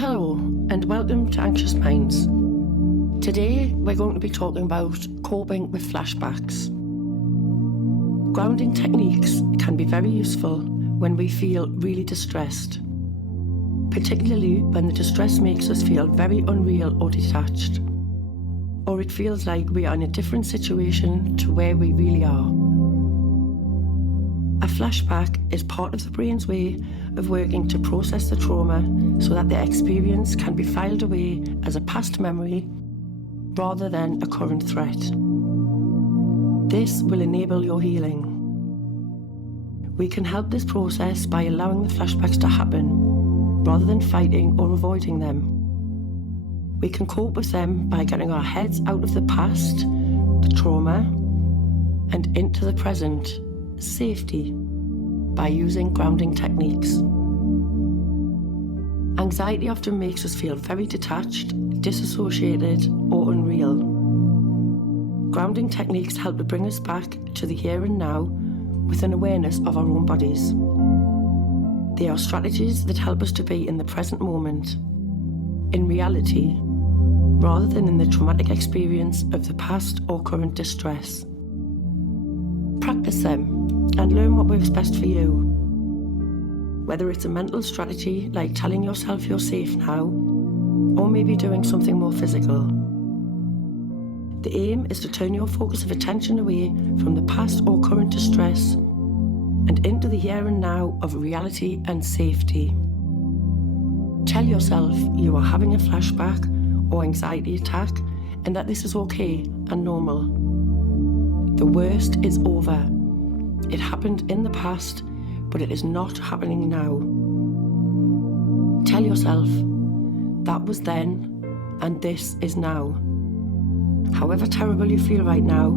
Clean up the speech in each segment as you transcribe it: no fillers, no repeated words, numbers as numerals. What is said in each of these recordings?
Hello and welcome to Anxious Minds. Today we're going to be talking about coping with flashbacks. Grounding techniques can be very useful when we feel really distressed, particularly when the distress makes us feel very unreal or detached, or it feels like we are in a different situation to where we really are. A flashback is part of the brain's way of working to process the trauma so that the experience can be filed away as a past memory rather than a current threat. This will enable your healing. We can help this process by allowing the flashbacks to happen rather than fighting or avoiding them. We can cope with them by getting our heads out of the past, the trauma, and into the present, safety, by using grounding techniques. Anxiety often makes us feel very detached, disassociated, or unreal. Grounding techniques help to bring us back to the here and now with an awareness of our own bodies. They are strategies that help us to be in the present moment, in reality, rather than in the traumatic experience of the past or current distress. Practice them and learn what works best for you. Whether it's a mental strategy like telling yourself you're safe now, or maybe doing something more physical. The aim is to turn your focus of attention away from the past or current distress and into the here and now of reality and safety. Tell yourself you are having a flashback or anxiety attack and that this is okay and normal. The worst is over. It happened in the past, but it is not happening now. Tell yourself, that was then, and this is now. However terrible you feel right now,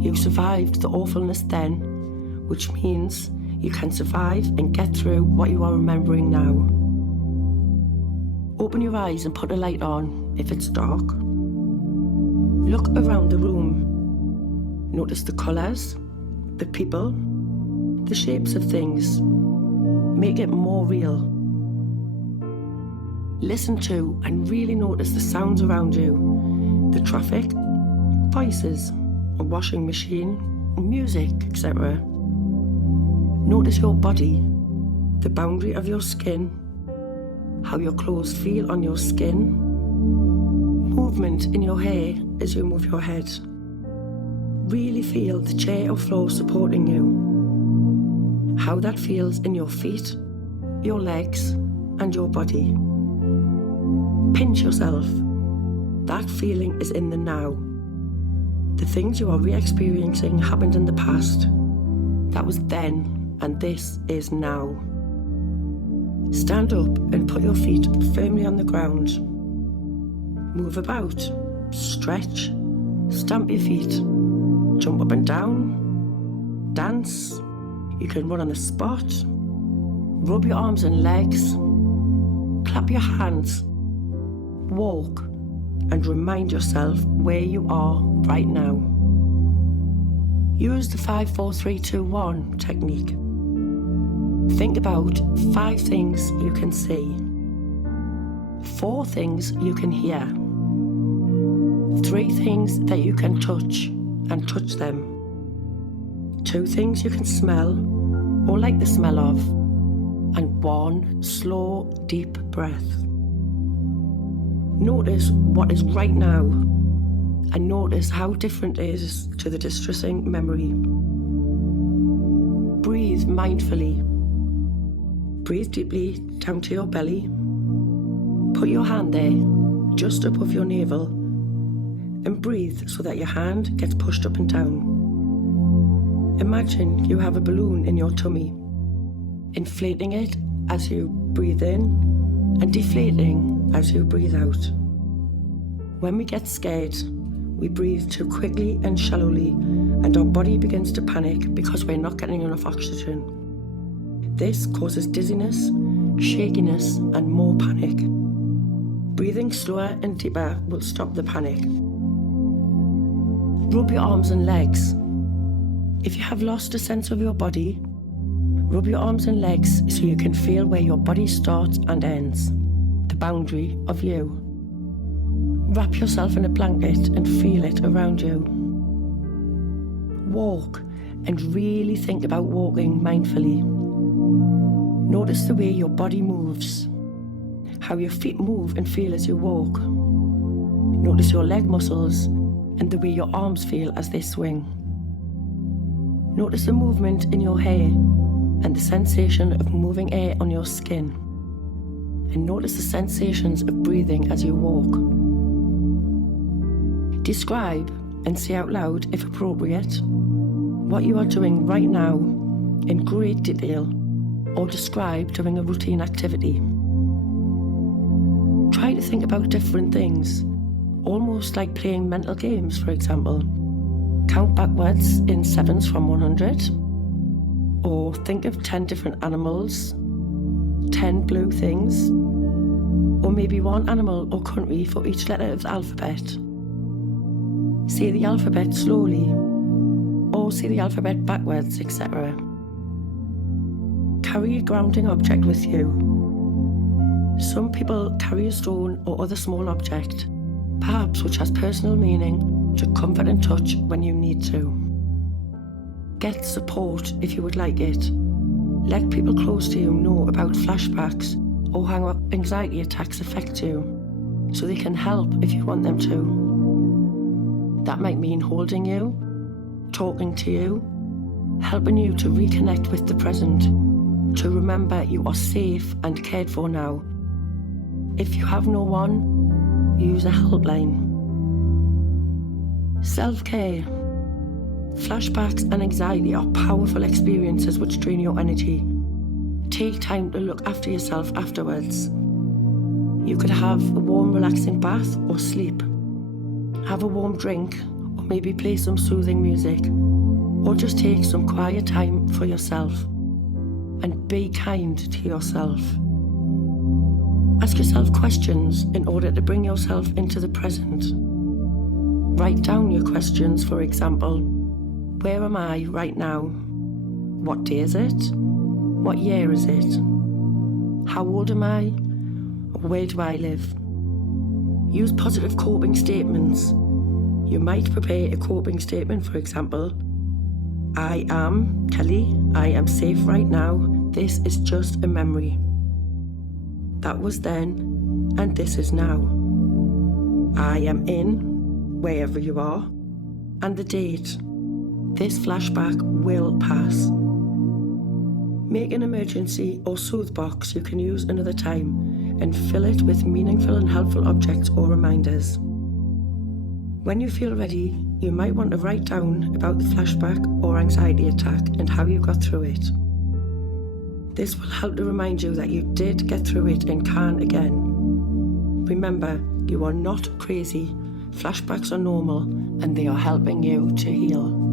you survived the awfulness then, which means you can survive and get through what you are remembering now. Open your eyes and put a light on if it's dark. Look around the room. Notice the colours, the people, the shapes of things. Make it more real. Listen to and really notice the sounds around you, the traffic, voices, a washing machine, music, etc. Notice your body, the boundary of your skin, how your clothes feel on your skin, movement in your hair as you move your head. Really feel the chair or floor supporting you, how that feels in your feet, your legs, and your body. Pinch yourself. That feeling is in the now. The things you are re-experiencing happened in the past. That was then, and this is now. Stand up and put your feet firmly on the ground. Move about, stretch, stamp your feet, jump up and down, dance. You can run on the spot, rub your arms and legs, clap your hands, walk, and remind yourself where you are right now. Use the 5, 4, 3, 2, 1 technique. Think about 5 things you can see, 4 things you can hear, 3 things that you can touch and touch them, 2 things you can smell or like the smell of, and 1 slow, deep breath. Notice what is right now and notice how different it is to the distressing memory. Breathe mindfully. Breathe deeply down to your belly. Put your hand there, just above your navel, and breathe so that your hand gets pushed up and down. Imagine you have a balloon in your tummy, inflating it as you breathe in and deflating as you breathe out. When we get scared, we breathe too quickly and shallowly, and our body begins to panic because we're not getting enough oxygen. This causes dizziness, shakiness, and more panic. Breathing slower and deeper will stop the panic. Rub your arms and legs. If you have lost a sense of your body, rub your arms and legs so you can feel where your body starts and ends. The boundary of you. Wrap yourself in a blanket and feel it around you. Walk and really think about walking mindfully. Notice the way your body moves, how your feet move and feel as you walk. Notice your leg muscles and the way your arms feel as they swing. Notice the movement in your hair and the sensation of moving air on your skin. And notice the sensations of breathing as you walk. Describe and say out loud, if appropriate, what you are doing right now in great detail, or describe doing a routine activity. Try to think about different things, almost like playing mental games, for example. Count backwards in 7s from 100, or think of 10 different animals, 10 blue things, or maybe one animal or country for each letter of the alphabet. Say the alphabet slowly, or say the alphabet backwards, etc. Carry a grounding object with you. Some people carry a stone or other small object, perhaps which has personal meaning, to comfort and touch when you need to. Get support if you would like it. Let people close to you know about flashbacks or how anxiety attacks affect you, so they can help if you want them to. That might mean holding you, talking to you, helping you to reconnect with the present, to remember you are safe and cared for now. If you have no one, use a helpline. Self-care. Flashbacks and anxiety are powerful experiences which drain your energy. Take time to look after yourself afterwards. You could have a warm, relaxing bath or sleep. Have a warm drink, or maybe play some soothing music, or just take some quiet time for yourself. And be kind to yourself. Ask yourself questions in order to bring yourself into the present. Write down your questions, for example, where am I right now? What day is it? What year is it? How old am I? Where do I live? Use positive coping statements. You might prepare a coping statement, for example, I am Kelly, I am safe right now, this is just a memory. That was then, and this is now. I am in, wherever you are, and the date. This flashback will pass. Make an emergency or soothe box you can use another time and fill it with meaningful and helpful objects or reminders. When you feel ready, you might want to write down about the flashback or anxiety attack and how you got through it. This will help to remind you that you did get through it and can again. Remember, you are not crazy. Flashbacks are normal and they are helping you to heal.